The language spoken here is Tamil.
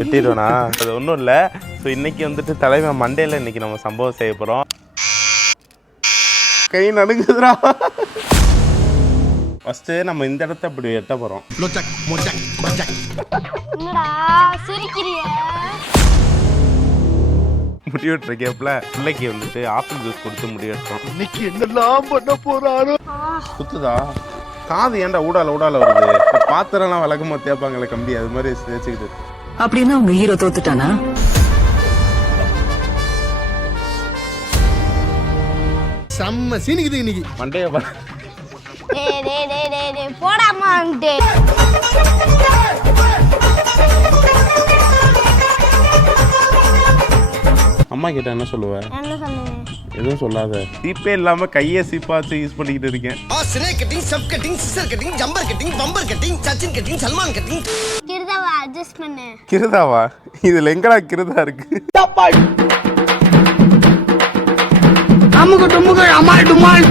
வெட்டிடுவேனா? அது ஒன்றும் இல்லை. ஸோ இன்னைக்கு வந்துட்டு தலைமை மண்டேல இன்னைக்கு நம்ம சம்பவம் செய்ய போகிறோம். கை நடுங்குதுடா. ஃபஸ்ட்டு நம்ம இந்த இடத்த இப்படி வெட்ட போகிறோம். என்னடா சிரிக்கிறிய? முடி வெட்டுற கேப்ல பிள்ளைக்கு வந்துட்டு ஆப்பிள் ஜூஸ் கொடுத்து முடி வெட்டோம். இன்னைக்கு என்னெல்லாம் பண்ண போறாரோ. குத்துதா? காது ஏன்டா ஊடால வருது? பாத்திரம்லாம் விளக்கமா தேப்பாங்களே கம்பி, அது மாதிரி தேய்ச்சிக்கிட்டு. அப்படின்னா உங்க ஹீரோ தோத்துட்டானா? செம்ம சீனிக்குது இன்னைக்கு. மண்டைய போடாமான்ட்டு அம்மா கிட்ட என்ன சொல்லுவேன்? என்ன சொன்னீங்க? எதுவும் சொல்லாத. சீப்பே இல்லாம கையை சீப்பாச்சு யூஸ் பண்ணிக்கிட்டு இருக்கேன். ஸ்னேக் கட்டிங், சப் cutting, scissor cutting, jumper cutting, bumper cutting, Sachin cutting, Salman cutting. கிருதாவா அட்ஜஸ்ட் பண்ணு. கிருதாவா? இதுல எங்கடா கிருதா இருக்கு? அமுக டுமுக அமால் டுமால்.